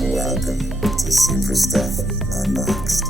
Welcome to Super Stuff Unboxed.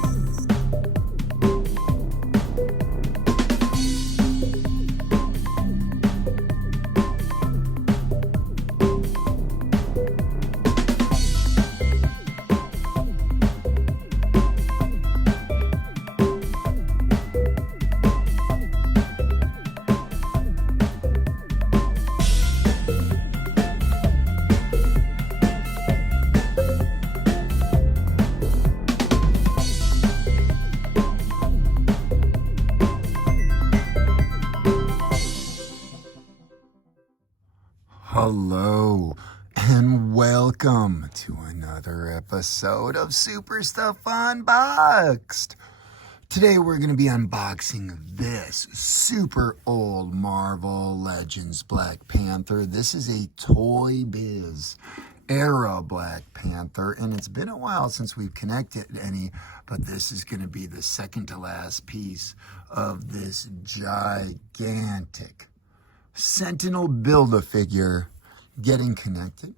Hello and welcome to another episode of Super Stuff Unboxed. Today we're going to be unboxing this super old Marvel Legends Black Panther. This is a Toy Biz era Black Panther, and it's been a while since we've connected any, but this is going to be the second to last piece of this gigantic Sentinel Build-A-Figure getting connected.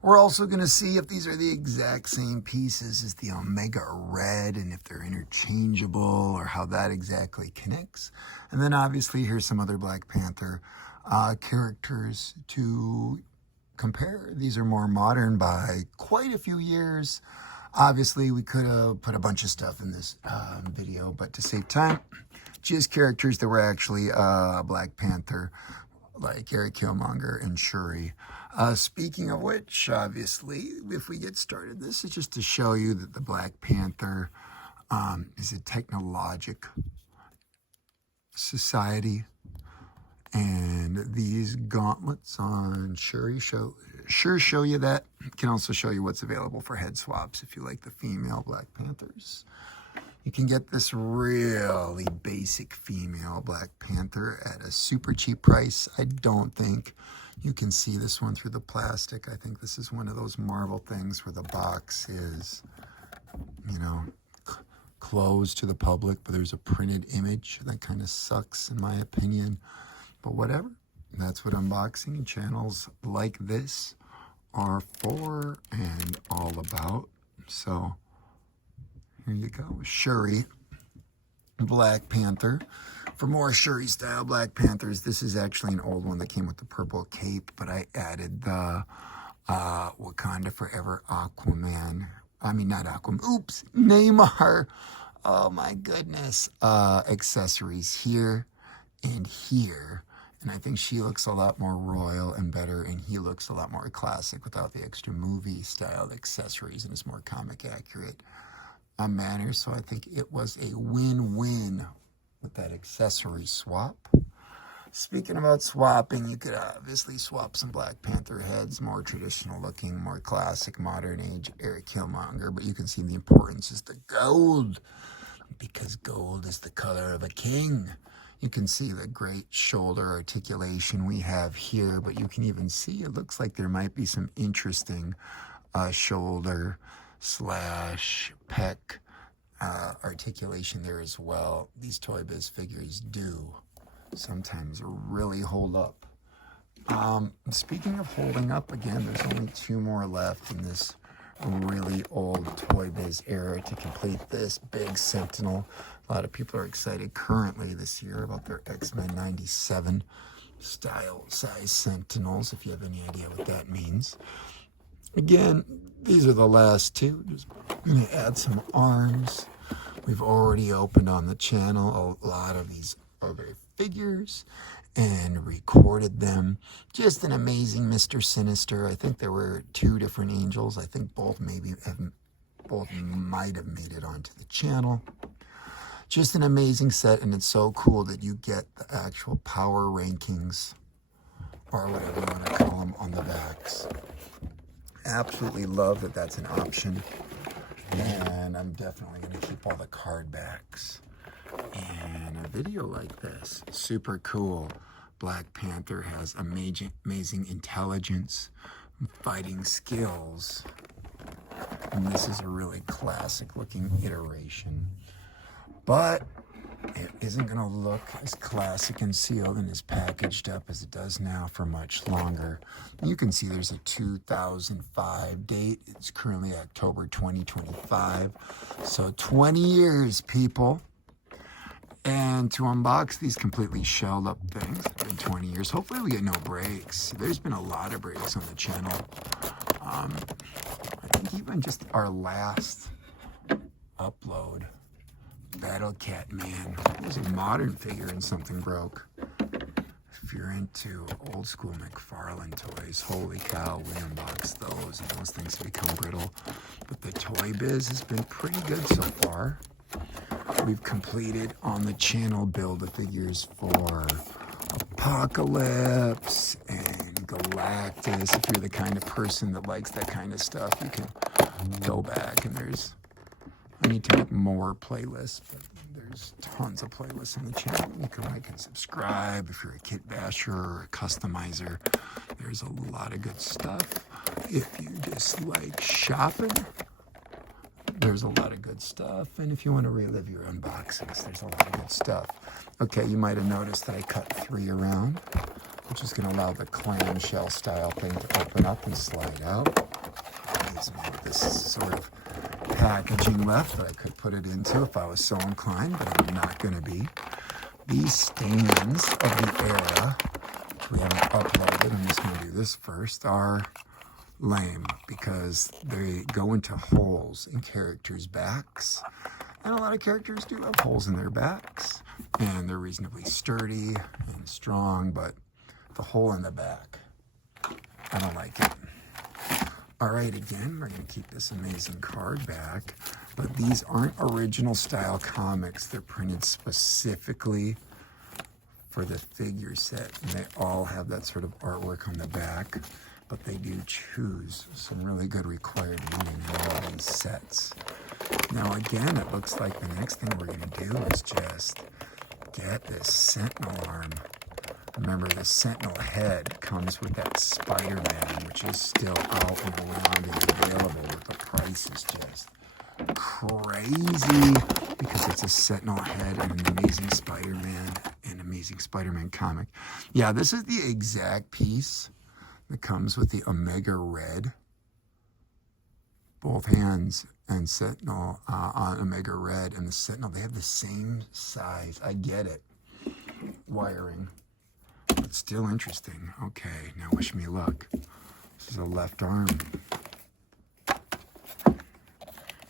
We're also going to see if these are the exact same pieces as the Omega Red and if they're interchangeable or how that exactly connects. And then obviously here's some other Black Panther characters to compare. These are more modern by quite a few years. Obviously we could have put a bunch of stuff in this video, but to save time, just characters that were actually Black Panther, like Eric Killmonger and Shuri. Speaking of which, obviously, if we get started, this is just to show you that the Black Panther is a technologic society, and these gauntlets on Shuri show you that. Can also show you what's available for head swaps if you like the female Black Panthers. You can get this really basic female Black Panther at a super cheap price. I don't think you can see this one through the plastic. I think this is one of those Marvel things where the box is, you know, closed to the public, but there's a printed image. That kind of sucks in my opinion, but whatever. That's what unboxing channels like this are for and all about. So here you go, Shuri, Black Panther. For more Shuri style Black Panthers, this is actually an old one that came with the purple cape, but I added the Wakanda Forever Aquaman. I mean, not Aquaman, oops, Neymar. Oh my goodness. Accessories here and here. And I think she looks a lot more royal and better, and he looks a lot more classic without the extra movie style accessories, and it's more comic accurate manner. So I think it was a win-win with that accessory swap. Speaking about swapping, you could obviously swap some Black Panther heads, more traditional looking, more classic, modern age Eric Killmonger, but you can see the importance is the gold, because gold is the color of a king. You can see the great shoulder articulation we have here, but you can even see it looks like there might be some interesting shoulder slash pec articulation there as well. These Toy Biz figures do sometimes really hold up. Speaking of holding up, again, there's only two more left in this really old Toy Biz era to complete this big Sentinel. A lot of people are excited currently this year about their X-Men 97 style size Sentinels, if you have any idea what that means. Again, these are the last two. Just going to add some arms. We've already opened on the channel a lot of these other figures and recorded them. Just an amazing Mr. Sinister. I think there were two different angels. I think both might have made it onto the channel. Just an amazing set, and it's so cool that you get the actual power rankings, or whatever you want to call them, on the backs. Absolutely love that that's an option, and I'm definitely going to keep all the card backs. And a video like this, super cool. Black Panther has amazing intelligence, fighting skills, and this is a really classic looking iteration. But it isn't going to look as classic and sealed and as packaged up as it does now for much longer. You can see there's a 2005 date. It's currently October 2025. So 20 years, people. And to unbox these completely shelled up things, it's been 20 years. Hopefully we get no breaks. There's been a lot of breaks on the channel. I think even just our last upload, Battle Cat Man, was a modern figure and something broke. If you're into old school McFarlane toys, holy cow, we unboxed those and those things have become brittle. But the toy biz has been pretty good so far. We've completed on the channel build-a-figures for Apocalypse and Galactus. If you're the kind of person that likes that kind of stuff, you can go back and I need to make more playlists, but there's tons of playlists on the channel. You can like and subscribe if you're a kit basher or a customizer. There's a lot of good stuff. If you just like shopping, there's a lot of good stuff. And if you want to relive your unboxings, there's a lot of good stuff. Okay, you might have noticed that I cut 3 around, which is going to allow the clamshell style thing to open up and slide out. Leaves me with this sort of packaging left that I could put it into if I was so inclined, but I'm not going to be. These stands of the era, which we haven't uploaded, I'm just going to do this first, are lame because they go into holes in characters' backs, and a lot of characters do have holes in their backs, and they're reasonably sturdy and strong, but the hole in the back, I don't like it. All right, again, we're going to keep this amazing card back, but these aren't original style comics. They're printed specifically for the figure set, and they all have that sort of artwork on the back, but they do choose some really good required reading in all these sets. Now, again, it looks like the next thing we're going to do is just get this Sentinel arm. Remember, the Sentinel head comes with that Spider-Man, which is still out and around and available, but the price is just crazy because it's a Sentinel head and an Amazing Spider-Man comic. Yeah, this is the exact piece that comes with the Omega Red. Both hands and Sentinel on Omega Red and the Sentinel, they have the same size. I get it. Wiring. But still interesting. Okay, now wish me luck. This is a left arm.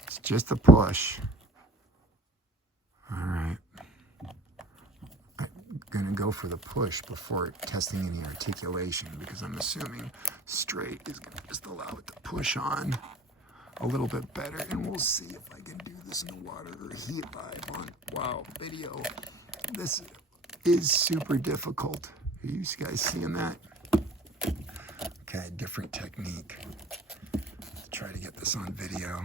It's just a push. All right. I'm going to go for the push before testing any articulation because I'm assuming straight is going to just allow it to push on a little bit better. And we'll see if I can do this in the water or heat live on, wow, video. This is super difficult. Are you guys seeing that? Okay, different technique. Let's try to get this on video.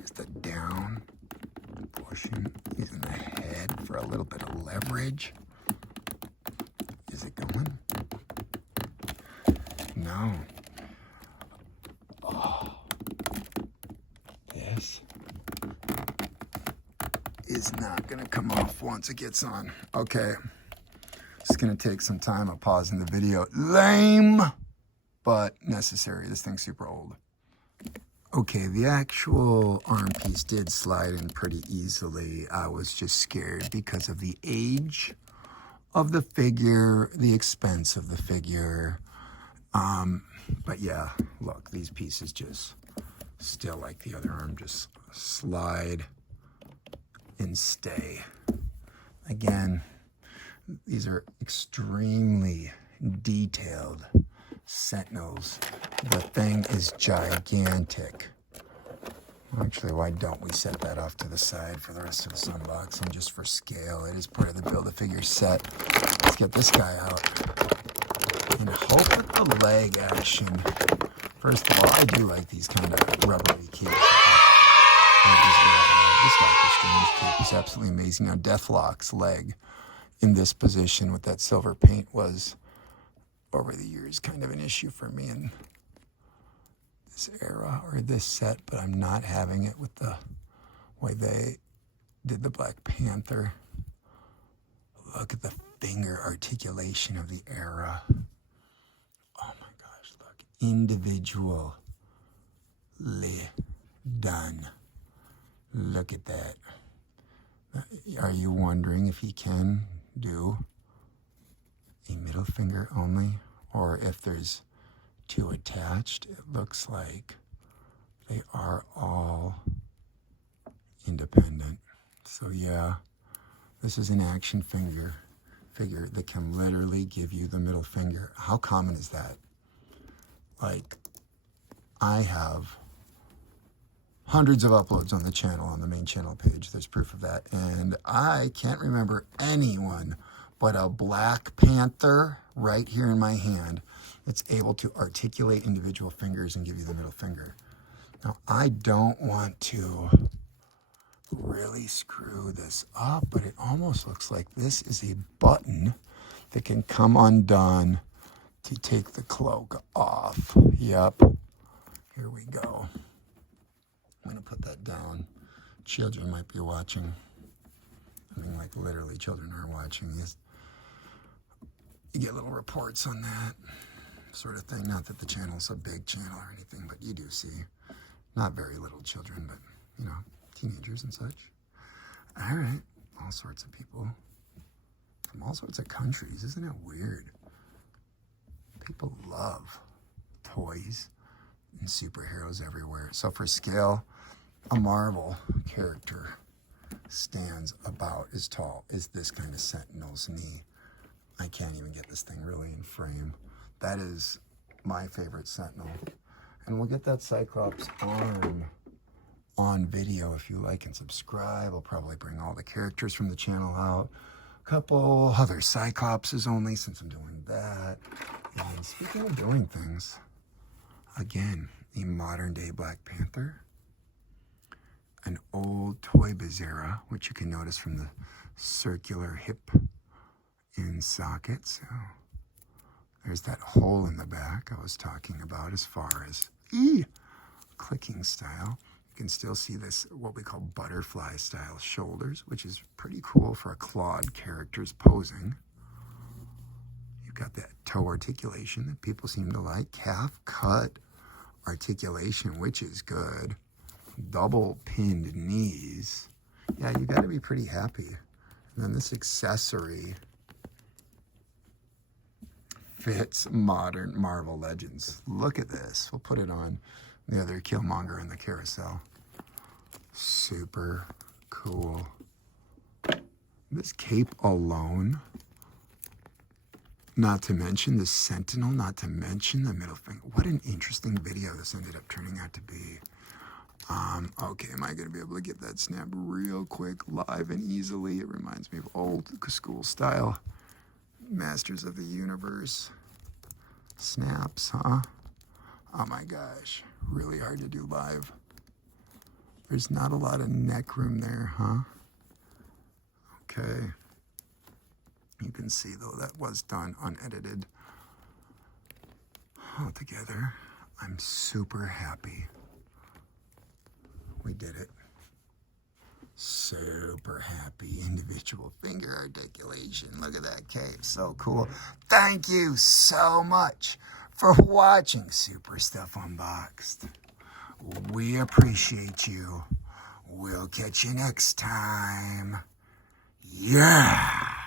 Just a down, pushing, using the head for a little bit of leverage. Is it going? No. Oh. This is not going to come off once it gets on. Okay. It's going to take some time. I'm pausing the video. Lame, but necessary. This thing's super old. Okay, the actual arm piece did slide in pretty easily. I was just scared because of the age of the figure, the expense of the figure. But yeah, look, these pieces just still like the other arm, just slide and stay. Again, these are extremely detailed Sentinels. The thing is gigantic. Actually, why don't we set that off to the side for the rest of this unboxing just for scale? It is part of the Build-A-Figure set. Let's get this guy out. And hope that the leg action. First of all, I do like these kind of rubbery capes. This Doctor Strange cape is absolutely amazing. Now, Deathlock's leg in this position with that silver paint was, over the years, kind of an issue for me in this era or this set, but I'm not having it with the way they did the Black Panther. Look at the finger articulation of the era. Oh my gosh, look. Individually done. Look at that. Are you wondering if he can do a middle finger only? Or if there's two attached? It looks like they are all independent. So yeah, this is an action figure that can literally give you the middle finger. How common is that? Like, I have hundreds of uploads on the channel, on the main channel page. There's proof of that. And I can't remember anyone but a Black Panther right here in my hand that's able to articulate individual fingers and give you the middle finger. Now, I don't want to really screw this up, but it almost looks like this is a button that can come undone to take the cloak off. Yep. Here we go. I'm going to put that down. Children might be watching. I mean, like, literally, children are watching. You get little reports on that sort of thing. Not that the channel's a big channel or anything, but you do see not very little children, but, you know, teenagers and such. All right. All sorts of people from all sorts of countries. Isn't it weird? People love toys and superheroes everywhere. So for scale, a Marvel character stands about as tall as this kind of Sentinel's knee. I can't even get this thing really in frame. That is my favorite Sentinel. And we'll get that Cyclops arm on video if you like and subscribe. I'll probably bring all the characters from the channel out. A couple other Cyclopses only, since I'm doing that. And speaking of doing things, again, a modern day Black Panther, an old Toy Bizarra, which you can notice from the circular hip in socket. So there's that hole in the back I was talking about as far as clicking style. You can still see this, what we call butterfly style shoulders, which is pretty cool for a clawed character's posing. You've got that toe articulation that people seem to like. Calf cut articulation, which is good. Double pinned knees. Yeah, you got to be pretty happy. And then this accessory fits modern Marvel Legends. Look at this. We'll put it on the other Killmonger in the carousel. Super cool. This cape alone, not to mention the Sentinel, not to mention the middle finger. What an interesting video this ended up turning out to be. Okay, am I going to be able to get that snap real quick, live and easily? It reminds me of old school style Masters of the Universe snaps, huh? Oh my gosh, really hard to do live. There's not a lot of neck room there, huh? Okay. You can see, though, that was done unedited. Altogether, I'm super happy we did it. Super happy. Individual finger articulation. Look at that cape. So cool. Thank you so much for watching Super Stuff Unboxed. We appreciate you. We'll catch you next time. Yeah!